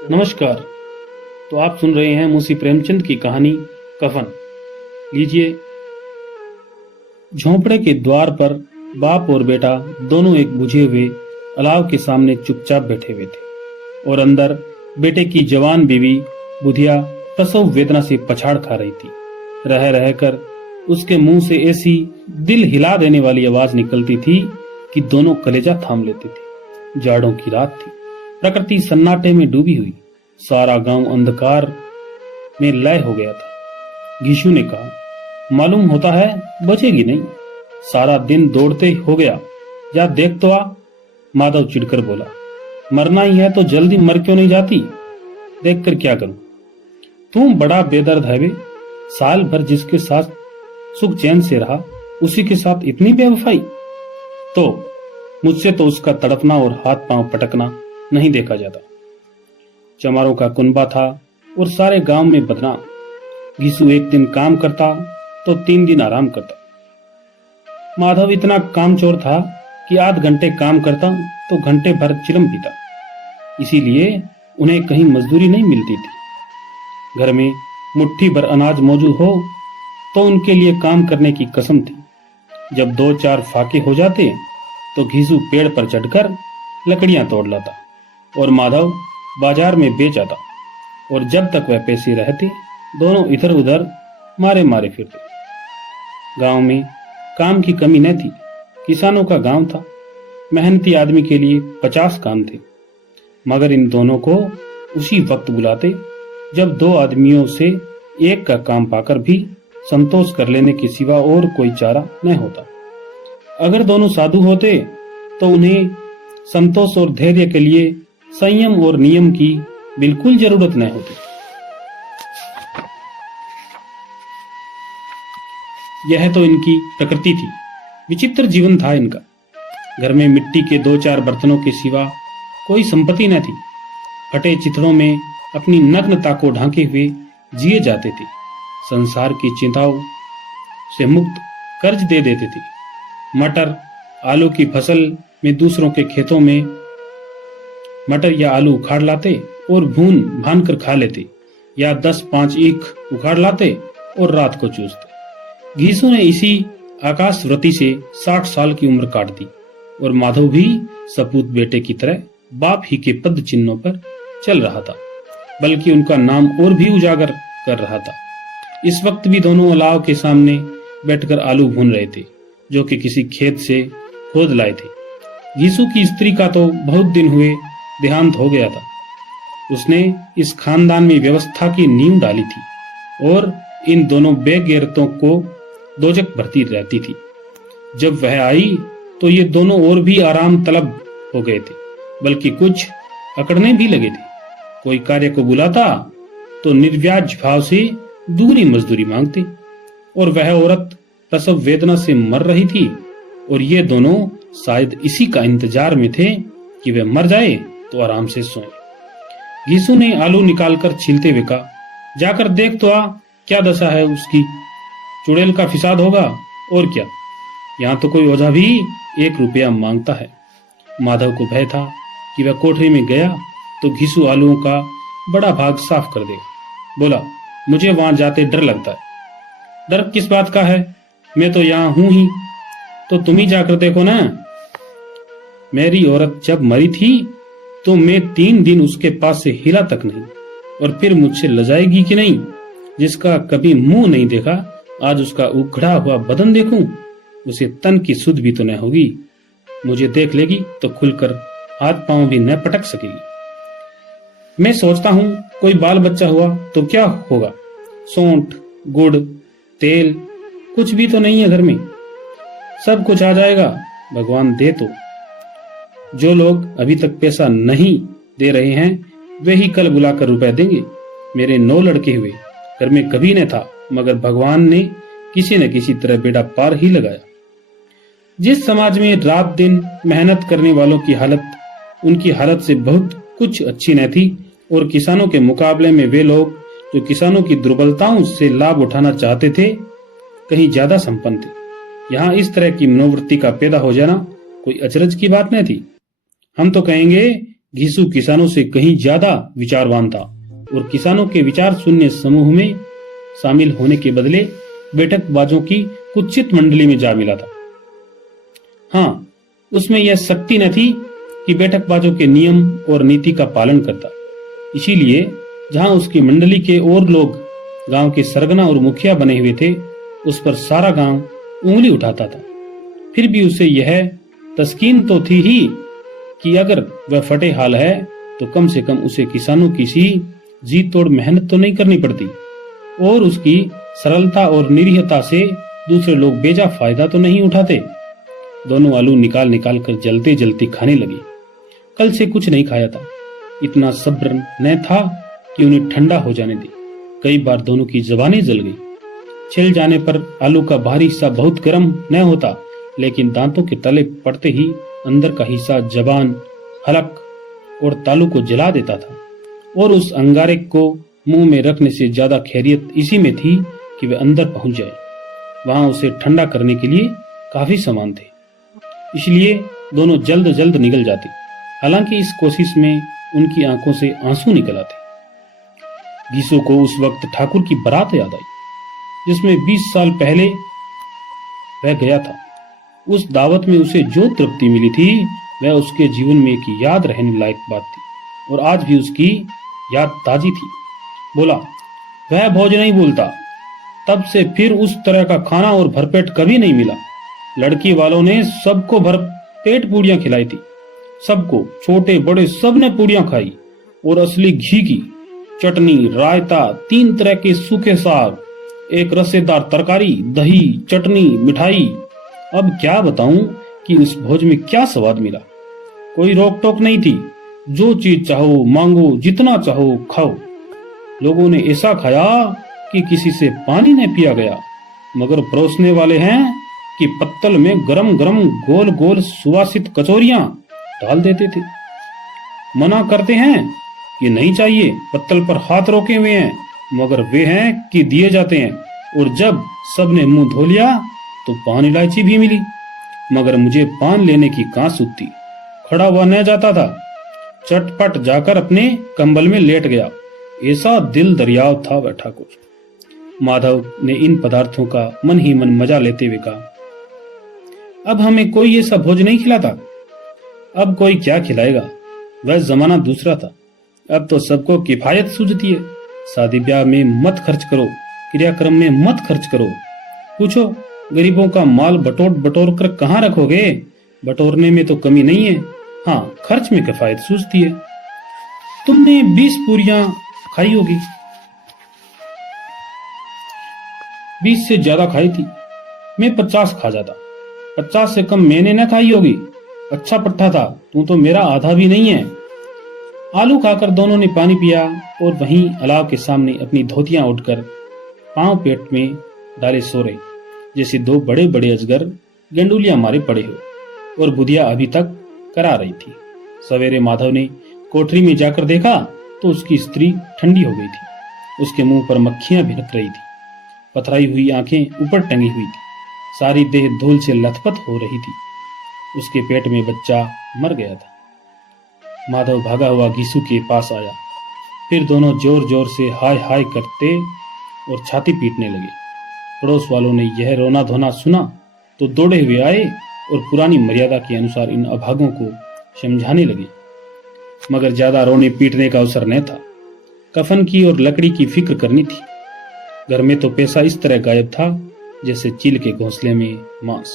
नमस्कार। तो आप सुन रहे हैं मुंशी प्रेमचंद की कहानी कफन। लीजिए। झोंपड़े के द्वार पर बाप और बेटा दोनों एक बुझे हुए अलाव के सामने चुपचाप बैठे हुए थे और अंदर बेटे की जवान बीवी बुधिया प्रसव वेदना से पछाड़ खा रही थी। रह रहकर उसके मुंह से ऐसी दिल हिला देने वाली आवाज निकलती थी कि दोनों कलेजा थाम लेते थे। जाड़ों की रात थी। प्रकृति सन्नाटे में डूबी हुई। सारा गांव अंधकार में लय हो गया था। घीशु ने कहा, मालूम होता है बचेगी नहीं। सारा दिन दौड़ते हो गया। या देख तो आ। माधव चिढ़कर बोला, मरना ही है तो जल्दी मर क्यों नहीं जाती? देख कर क्या करूं? तुम बड़ा बेदर्द है बे। साल भर जिसके साथ सुख चैन से रहा उसी के साथ इतनी बेवफाई। तो मुझसे तो उसका तड़पना और हाथ पांव पटकना नहीं देखा जाता। चमारों का कुनबा था और सारे गांव में बदनाम। घीसू एक दिन काम करता तो 3 दिन आराम करता। माधव इतना कामचोर था कि आध घंटे काम करता तो घंटे भर चिलम पीता। इसीलिए उन्हें कहीं मजदूरी नहीं मिलती थी। घर में मुट्ठी भर अनाज मौजूद हो तो उनके लिए काम करने की कसम थी। जब 2-4 फाके हो जाते तो घीसू पेड़ पर चढ़कर लकड़ियां तोड़ लाता और माधव बाजार में बेच आता। और जब तक वह पैसे रहते दोनों इधर उधर मारे मारे फिरते। गांव में काम की कमी न थी। किसानों का गांव था। मेहनती आदमी के लिए 50 काम थे। मगर इन दोनों को उसी वक्त बुलाते जब 2 आदमियों से एक का काम पाकर भी संतोष कर लेने के सिवा और कोई चारा न होता। अगर दोनों साधु होते तो उन्हें संतोष और धैर्य के लिए संयम और नियम की बिल्कुल जरूरत न होती। यह तो इनकी प्रकृति थी। विचित्र जीवन था इनका। घर में मिट्टी के 2-4 बर्तनों के सिवा कोई संपत्ति न थी। फटे चिथड़ों में अपनी नग्नता को ढांके हुए जिए जाते थे। संसार की चिंताओं से मुक्त कर्ज दे देते थे। मटर आलू की फसल में दूसरों के खेतों में मटर या आलू उखाड़ लाते और भून भान कर खा लेते, या 10-5 ईख उखाड़ लाते और रात को चूसते। घीसू ने इसी आकाश व्रति से 60 साल की उम्र काट दी और माधव भी सपूत बेटे की तरह बाप ही के पद चिन्हों पर चल रहा था, बल्कि उनका नाम और भी उजागर कर रहा था। इस वक्त भी दोनों अलाव के सामने बैठकर आलू भून रहे थे, जो कि किसी खेत से खोद लाए थे। घीसू की स्त्री का तो बहुत दिन हुए देहांत हो गया था। उसने इस खानदान में व्यवस्था की नींव डाली थी और इन दोनों बेगैरतों को दोजक भरती रहती थी। जब वह आई तो ये दोनों और भी आराम तलब हो गए थे, बल्कि कुछ अकड़ने भी लगे थे। कोई कार्य को बुलाता तो निर्व्याज भाव से दूरी मजदूरी मांगते। और वह औरत प्रसव वेदना से मर रही थी और ये दोनों शायद इसी का इंतजार में थे कि वह मर जाए तो आराम से सोए। घीसू ने आलू निकालकर छीलते हुए कहा, जाकर देख तो आ क्या दशा है उसकी। चुड़ैल का फिसाद होगा और क्या। यहाँ तो कोई ओझा भी 1 रुपया मांगता है। माधव को भय था कि वह कोठरी में गया तो घीसू आलूओं का बड़ा भाग साफ कर देगा। बोला, मुझे वहां जाते डर लगता है। डर किस बात का है? मैं तो यहाँ हूं ही। तो तुम ही जाकर देखो ना। मेरी औरत जब मरी थी तो मैं 3 दिन उसके पास से हिला तक नहीं, और फिर मुझसे लजाएगी कि नहीं? जिसका कभी मुंह नहीं देखा आज उसका उखड़ा हुआ बदन देखूं, उसे तन की सुध भी तो न होगी। मुझे देख लेगी तो खुलकर हाथ पांव भी न पटक सकेगी। मैं सोचता हूं कोई बाल बच्चा हुआ तो क्या होगा। सौंठ, गुड़, तेल कुछ भी तो नहीं है घर में। सब कुछ आ जाएगा, भगवान दे तो। जो लोग अभी तक पैसा नहीं दे रहे हैं वे ही कल बुलाकर रुपए देंगे। मेरे 9 लड़के हुए, घर में कभी न था, मगर भगवान ने किसी न किसी तरह बेड़ा पार ही लगाया। जिस समाज में रात दिन मेहनत करने वालों की हालत उनकी हालत से बहुत कुछ अच्छी न थी, और किसानों के मुकाबले में वे लोग जो किसानों की दुर्बलताओं से लाभ उठाना चाहते थे कहीं ज्यादा संपन्न थे। यहाँ इस तरह की मनोवृत्ति का पैदा हो जाना कोई अचरज की बात न थी। हम तो कहेंगे घीसू किसानों से कहीं ज्यादा विचारवान था और किसानों के विचार सुनने समूह में शामिल होने के बदले बैठकबाजों की कुत्सित मंडली में जा मिला था। हाँ, उसमें यह शक्ति न थी कि बैठकबाजों के नियम और नीति का पालन करता। इसीलिए जहां उसकी मंडली के और लोग गांव के सरगना और मुखिया बने हुए थे, उस पर सारा गांव उंगली उठाता था। फिर भी उसे यह तस्कीन तो थी ही कि अगर वह फटे हाल है तो कम से कम उसे किसानों की सी जी तोड़ मेहनत तो नहीं करनी पड़ती और उसकी सरलता और निरीहता से दूसरे लोग बेजा फायदा तो नहीं उठाते। दोनों आलू निकाल निकाल कर जलते जलते खाने लगे। कल से कुछ नहीं खाया था, इतना सब्र न था कि उन्हें ठंडा हो जाने दे। कई बार दोनों की जबानें जल गई। छिल जाने पर आलू का बाहरी हिस्सा बहुत गर्म न होता, लेकिन दांतों के तले पड़ते ही अंदर का हिस्सा जबान, हलक और तालू को जला देता था। और उस अंगारे को मुंह में रखने से ज्यादा खैरियत इसी में थी कि वह अंदर पहुंच जाए। वहां उसे ठंडा करने के लिए काफी सामान थे, इसलिए दोनों जल्द जल्द निकल जाते। हालांकि इस कोशिश में उनकी आंखों से आंसू निकल आते। घीसू को उस वक्त ठाकुर की बारात याद आई, जिसमें 20 साल पहले वह गया था। उस दावत में उसे जो तृप्ति मिली थी, वह उसके जीवन में एक याद रहने लायक बात थी और आज भी उसकी याद ताजी थी। बोला, वह भोज नहीं भूलता। तब से फिर उस तरह का खाना और भरपेट कभी नहीं मिला। लड़की वालों ने सबको भरपेट पूड़ियां खिलाई थी। सबको, छोटे बड़े सब ने पूड़ियां खाई और असली घी की चटनी, रायता, 3 तरह के सूखे साग, एक रसेदार तरकारी, दही, चटनी, मिठाई। अब क्या बताऊं कि उस भोज में क्या स्वाद मिला। कोई रोक टोक नहीं थी, जो चीज चाहो मांगो, जितना चाहो खाओ। लोगों ने ऐसा खाया कि किसी से पानी न पिया गया, मगर परोसने वाले हैं कि पत्तल में गरम गरम गोल गोल सुवासित कचौरियां डाल देते थे। मना करते हैं कि नहीं चाहिए, पत्तल पर हाथ रोके हुए हैं, मगर वे हैं कि दिए जाते हैं। और जब सबने मुंह धो लिया तो पान इलायची भी मिली, मगर मुझे पान लेने की कहां सुधती, खड़ा हुआ न जाता था। चटपट जाकर अपने कंबल में लेट गया। ऐसा दिल दरियाव था वह ठाकुर। माधव ने इन पदार्थों का मन ही मन मजा लेते हुए कहा, अब हमें कोई ऐसा भोज नहीं खिलाता। अब कोई क्या खिलाएगा, वह जमाना दूसरा था। अब तो सबको किफायत सूझती है। शादी ब्याह में मत खर्च करो, क्रियाक्रम में मत खर्च करो। पूछो, गरीबों का माल बटोर बटोर कर कहाँ रखोगे? बटोरने में तो कमी नहीं है, हाँ खर्च में किफायत सूझती है। तुमने 20 पूरियां खाई होगी। 20 से ज्यादा खाई थी। मैं 50 खा जाता। 50 से कम मैंने न खाई होगी। अच्छा पट्टा था, तू तो मेरा आधा भी नहीं है। आलू खाकर दोनों ने पानी पिया और वहीं अलाव के सामने अपनी धोतियां उठकर पांव पेट में डाले सो रहे, जैसे 2 बड़े बड़े अजगर गंडुलियां मारे पड़े हो। और बुधिया अभी तक करा रही थी। सवेरे माधव ने कोठरी में जाकर देखा तो उसकी स्त्री ठंडी हो गई थी। उसके मुंह पर मक्खियां भिनक रही थी। पथराई हुई आंखें ऊपर टंगी हुई थी। सारी देह धूल से लथपथ हो रही थी। उसके पेट में बच्चा मर गया था। माधव भागा हुआ घीसू के पास आया। फिर दोनों जोर जोर से हाय हाय करते और छाती पीटने लगे। पड़ोस वालों ने यह रोना धोना सुना तो दौड़े हुए आए और पुरानी मर्यादा के अनुसार इन अभागों को समझाने लगे, मगर ज्यादा रोने पीटने का अवसर न था। कफन की और लकड़ी की फिक्र करनी थी। घर में तो पैसा इस तरह गायब था जैसे चील के घोंसले में मांस।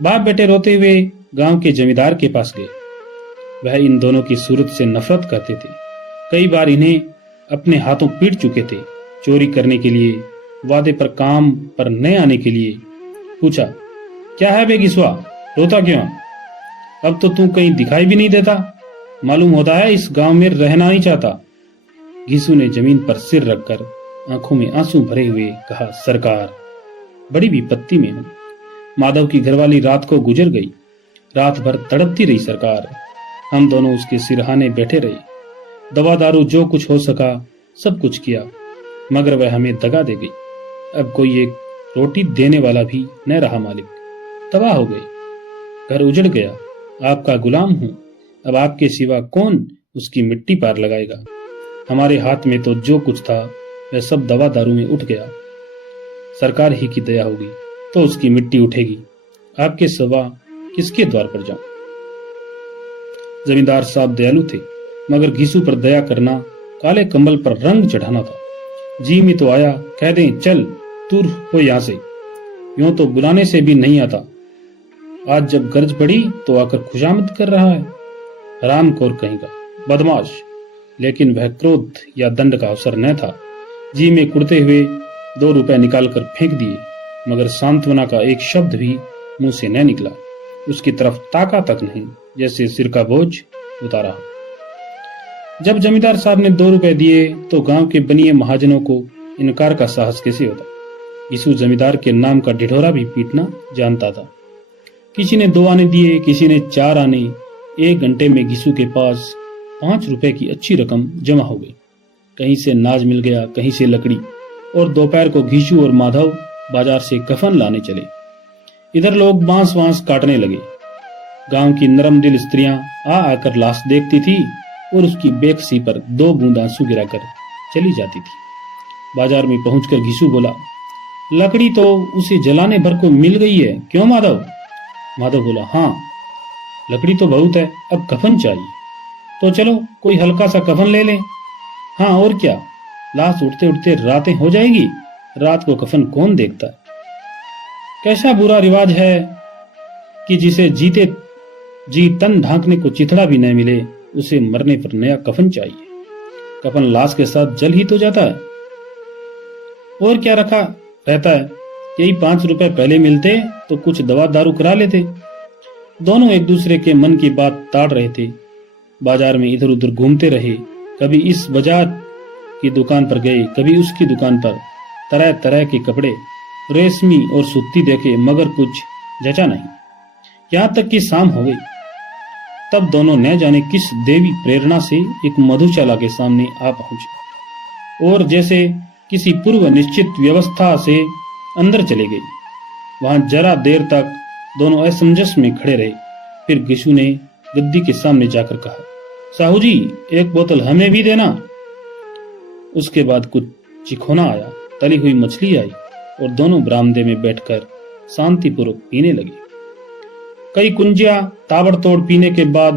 बाप बेटे रोते हुए गांव के जमींदार के पास गए। वह इन दोनों की सूरत से नफरत करते थे। कई बार इन्हें अपने हाथों पीट चुके थे। चोरी करने के लिए, वादे पर काम पर न आने के लिए। पूछा, क्या है बे घिसुआ, रोता क्यों? अब तो तू कहीं दिखाई भी नहीं देता। मालूम होता है इस गांव में रहना नहीं चाहता। घिसू ने जमीन पर सिर रखकर आंखों में आंसू भरे हुए कहा, सरकार, बड़ी विपत्ति में हूं। माधव की घरवाली रात को गुजर गई। रात भर तड़पती रही सरकार। हम दोनों उसके सिरहाने बैठे रहे। दवा दारू जो कुछ हो सका सब कुछ किया, मगर वह हमें दगा दे गई। अब कोई एक रोटी देने वाला भी न रहा। मालिक तबाह हो गए। घर उजड़ गया। आपका गुलाम हूं। अब आपके सिवा कौन उसकी मिट्टी पार लगाएगा। हमारे हाथ में तो जो कुछ था वह सब दवा दारू में उठ गया। सरकार ही की दया होगी तो उसकी मिट्टी उठेगी। आपके सिवा किसके द्वार पर जाऊं। जमींदार साहब दयालु थे, मगर घीसू पर दया करना काले कंबल पर रंग चढ़ाना था। जी में तो आया, कह दें चल दूर हो यहां से, यूं तो बुलाने से भी नहीं आता। आज जब गर्ज पड़ी तो आकर खुशामद कर रहा है। हरामखोर कहेगा, बदमाश। लेकिन वह क्रोध या दंड का अवसर न था। जी में कुड़ते हुए 2 रुपए निकालकर फेंक दिए, मगर सांत्वना का एक शब्द भी मुंह से न निकला। उसकी तरफ ताका तक नहीं, जैसे सिर का बोझ उतारा हो। जब जमींदार साहब ने 2 रुपए दिए तो गांव के बनिए महाजनों को इनकार का साहस कैसे होता। यीशु जमींदार के नाम का ढिढोरा भी पीटना जानता था। किसी ने 2 आने दिए, किसी ने 4 आने। 1 घंटे में घीसू के पास 5 रुपए की अच्छी रकम जमा हो गई। कहीं से नाज मिल गया, कहीं से लकड़ी, और दोपहर को घीसू और माधव बाजार से कफन लाने चले। इधर लोग बांस वांस काटने लगे। गांव की नरम दिल स्त्रियां आ आकर लाश देखती थी और उसकी बेकसी पर 2 बूंद आंसू गिराकर चली जाती थी। बाजार में पहुंचकर घीसू बोला, लकड़ी तो उसे जलाने भर को मिल गई है, क्यों माधव? माधव बोला, हाँ लकड़ी तो बहुत है, अब कफन चाहिए। तो चलो कोई हल्का सा कफन ले लें। हाँ और क्या, लाश उठते उठते रातें हो जाएगी, रात को कफन कौन देखता है। कैसा बुरा रिवाज है कि जिसे जीते जी तन ढांकने को चिथड़ा भी न मिले, उसे मरने पर नया कफन चाहिए। कफन लाश के साथ जल ही तो जाता है, और क्या रखा रहता है। यही 5 रुपए पहले मिलते तो कुछ दवा दारू करा लेते। दोनों एक दूसरे के मन की बात ताड़ रहे थे। बाजार में इधर उधर घूमते रहे। कभी इस बाजार की दुकान पर गए, कभी उसकी दुकान पर। तरह तरह के कपड़े, रेशमी और सूती देखे, मगर कुछ जचा नहीं। यहाँ तक कि शाम हो गई। तब दोनों न जाने किस देवी प्रेरणा से एक मधुशाला के सामने आ पहुंचे और जैसे किसी पूर्व निश्चित व्यवस्था से अंदर चले गए। वहां जरा देर तक दोनों असमंजस में खड़े रहे। फिर घीसू ने गद्दी के सामने जाकर कहा, साहू जी 1 बोतल हमें भी देना। उसके बाद कुछ चिखोना आया, तली हुई मछली आई और दोनों बरामदे में बैठकर शांतिपूर्वक पीने लगे। कई कुंजिया ताबड़तोड़ पीने के बाद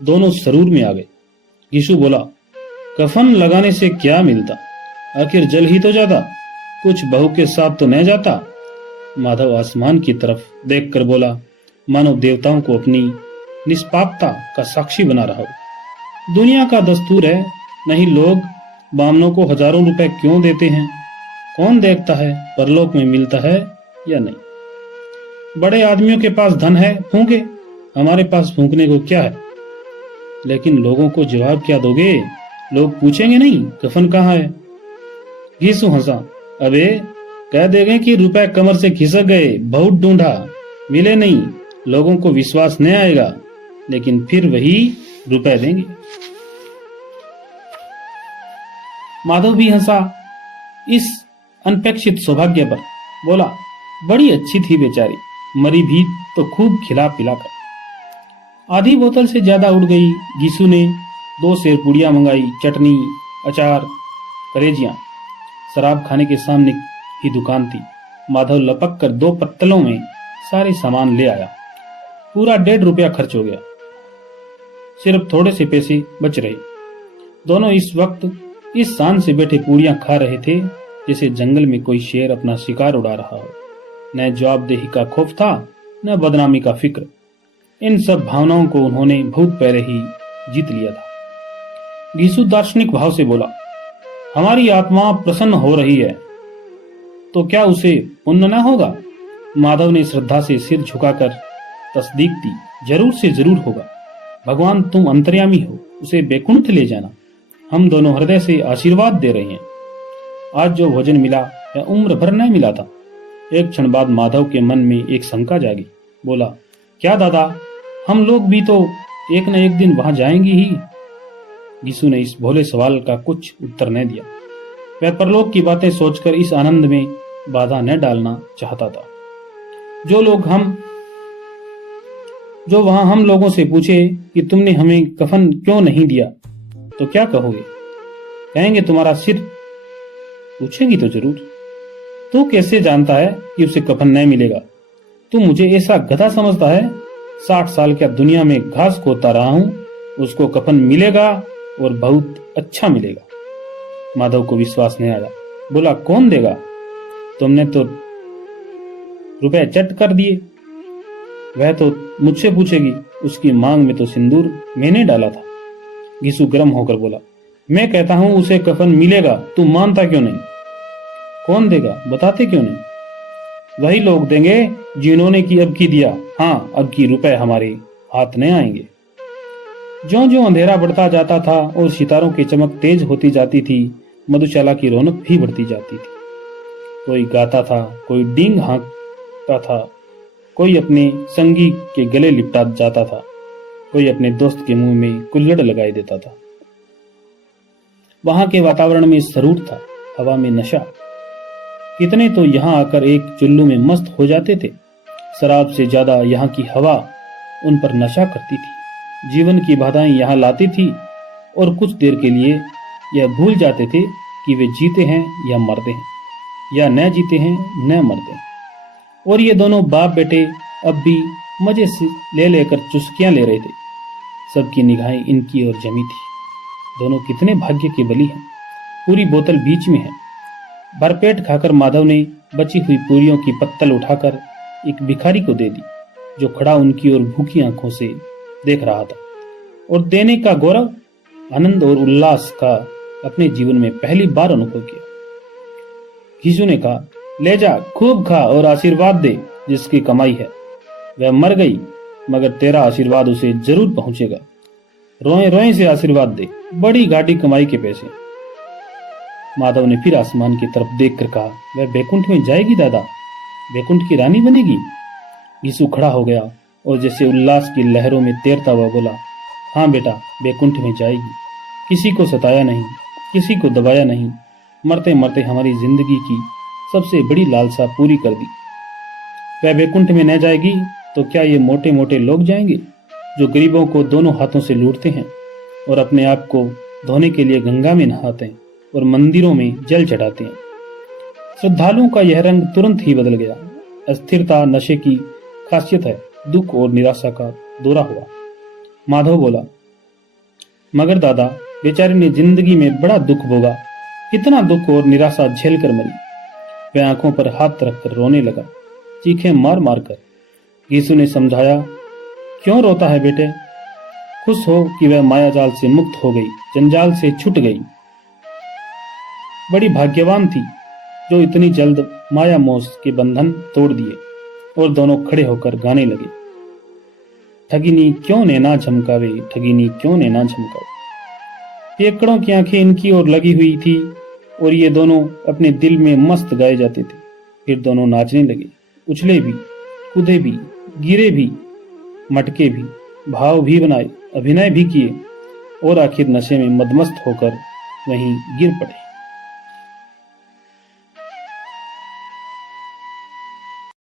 दोनों सरूर में आ गए। घीसू बोला, कफन लगाने से क्या मिलता, आखिर जल ही तो जाता, कुछ बहू के साथ तो न जाता। माधव आसमान की तरफ देखकर बोला, मानव देवताओं को अपनी निष्पापता का साक्षी बना रहा हो। दुनिया का दस्तूर है, नहीं लोग बामनों को हजारों रुपए क्यों देते हैं। कौन देखता है परलोक में मिलता है या नहीं। बड़े आदमियों के पास धन है, फूंके, हमारे पास फूंकने को क्या है। लेकिन लोगों को जवाब क्या दोगे, लोग पूछेंगे नहीं कफन कहाँ है। घीसू हंसा, अबे कह देंगे कि रुपए कमर से खिसक गए, बहुत ढूंढा मिले नहीं, लोगों को विश्वास नहीं आएगा, लेकिन फिर वही रुपए देंगे। माधव भी हंसा इस अनपेक्षित सौभाग्य पर, बोला, बड़ी अच्छी थी बेचारी, मरी भी तो खूब खिला पिलाकर। आधी बोतल से ज्यादा उड़ गई। घीसू ने 2 सेर पुड़िया मंगाई, चटनी, अचार, कलेजियां। शराब खाने के सामने ही दुकान थी। माधव लपक कर 2 पत्तलों में सारे सामान ले आया। पूरा 1.5 रुपया खर्च हो गया। सिर्फ थोड़े से पैसे बच रहे। दोनों इस वक्त इस शान से बैठे पूड़ियां खा रहे थे जैसे जंगल में कोई शेर अपना शिकार उड़ा रहा हो। न जवाबदेही का खौफ था, न बदनामी का फिक्र। इन सब भावनाओं को उन्होंने बहुत पहले ही जीत लिया था। घीसू दार्शनिक भाव से बोला, हमारी आत्मा प्रसन्न हो रही है तो क्या उसे पुण्य न होगा। माधव ने श्रद्धा से सिर झुकाकर तस्दीक दी, जरूर से जरूर होगा। भगवान तुम अंतर्यामी हो, उसे बैकुंठ ले जाना। हम दोनों हृदय से आशीर्वाद दे रहे हैं। आज जो भोजन मिला वह उम्र भर न मिला था। एक क्षण बाद माधव के मन में एक शंका जागी। बोला, क्या दादा, हम लोग भी तो एक न एक दिन वहां जाएंगे ही। घीसू ने इस भोले सवाल का कुछ उत्तर न दिया। वह परलोक की बातें सोचकर इस आनंद में बाधा न डालना चाहता था। जो लोग हम जो वहां हम लोगों से पूछे कि तुमने हमें कफन क्यों नहीं दिया, तो क्या कहोगे? कहेंगे तुम्हारा सिर। पूछेगी तो जरूर। तू कैसे जानता है कि उसे कफन नहीं मिलेगा? तू मुझे ऐसा गधा समझता है? 60 साल क्या दुनिया में घास खोदता रहा हूं, उसको कफन मिलेगा और बहुत अच्छा मिलेगा। माधव को विश्वास नहीं आया। बोला, कौन देगा? तुमने तो रुपए चट कर दिए। वह तो मुझसे पूछेगी, उसकी मांग में तो सिंदूर मैंने डाला था। घिसू गर्म होकर बोला, मैं कहता हूं उसे कफन मिलेगा, तू मानता क्यों नहीं? कौन देगा, बताते क्यों नहीं? वही लोग देंगे जिन्होंने की अब की दिया। हाँ, अब की रुपए हमारे हाथ नहीं आएंगे। ज्यों ज्यों अंधेरा बढ़ता जाता था और सितारों की चमक तेज होती जाती थी, मधुशाला की रौनक भी बढ़ती जाती थी। कोई गाता था, कोई डींग हाँकता था, कोई अपने संगी के गले लिपटा जाता था, कोई अपने दोस्त के मुंह में कुल्हड़ लगाई देता था। वहां के वातावरण में सरूर था, हवा में नशा। कितने तो यहाँ आकर एक चुल्लू में मस्त हो जाते थे। शराब से ज्यादा यहाँ की हवा उन पर नशा करती थी। जीवन की बाधाएं यहाँ लाती थी और कुछ देर के लिए यह भूल जाते थे कि वे जीते हैं या मरते हैं, या न जीते हैं न मरते हैं। और ये दोनों बाप बेटे अब भी मजे से ले लेकर चुस्कियां ले रहे थे। सबकी निगाहें इनकी ओर जमी थी। दोनों कितने भाग्य के बली हैं। पूरी बोतल बीच में है। भरपेट खाकर माधव ने बची हुई पूरियों की पत्तल उठाकर एक भिखारी को दे दी, जो खड़ा उनकी ओर भूखी आंखों से देख रहा था। और देने का गौरव, आनंद और उल्लास का अपने जीवन में पहली बार अनुभव किया। घिसू ने कहा, ले जा, खूब खा और आशीर्वाद दे जिसकी कमाई है। वह मर गई, मगर तेरा आशीर्वाद उसे जरूर पहुंचेगा। रोए रोए से आशीर्वाद दे, बड़ी घाटी कमाई के पैसे। माधव ने फिर आसमान की तरफ देखकर कहा, वह बैकुंठ में जाएगी दादा, बैकुंठ की रानी बनेगी। घिसू खड़ा हो गया और जैसे उल्लास की लहरों में तैरता हुआ बोला, हाँ बेटा, बैकुंठ में जाएगी। किसी को सताया नहीं, किसी को दबाया नहीं, मरते मरते हमारी जिंदगी की सबसे बड़ी लालसा पूरी कर दी। वह बैकुंठ में न जाएगी तो क्या ये मोटे मोटे लोग जाएंगे, जो गरीबों को दोनों हाथों से लूटते हैं और अपने आप को धोने के लिए गंगा में नहाते हैं और मंदिरों में जल चढ़ाते हैं। श्रद्धालुओं का यह रंग तुरंत ही बदल गया। अस्थिरता नशे की खासियत है, दुख और निराशा का दौरा हुआ। माधव बोला, मगर दादा, बेचारी ने जिंदगी में बड़ा दुख भोगा, कितना दुख और निराशा झेल कर मरी। वह आंखों पर हाथ रखकर रोने लगा, चीखें मार मार कर। घिसू ने समझाया, क्यों रोता है बेटे? खुश हो कि वह माया जाल से मुक्त हो गई, जंजाल से छूट गई। बड़ी भाग्यवान थी जो इतनी जल्द माया मोह के बंधन तोड़ दिए। और दोनों खड़े होकर गाने लगे, ठगिनी क्यों नैना झमकावे, ठगिनी क्यों नैना झमकावे। एकड़ों की आंखें इनकी ओर लगी हुई थी और ये दोनों अपने दिल में मस्त गाए जाते थे। फिर दोनों नाचने लगे, उछले भी, कूदे भी, गिरे भी, मटके भी, भाव भी बनाए, अभिनय भी किए और आखिर नशे में मदमस्त होकर वहीं गिर पड़े।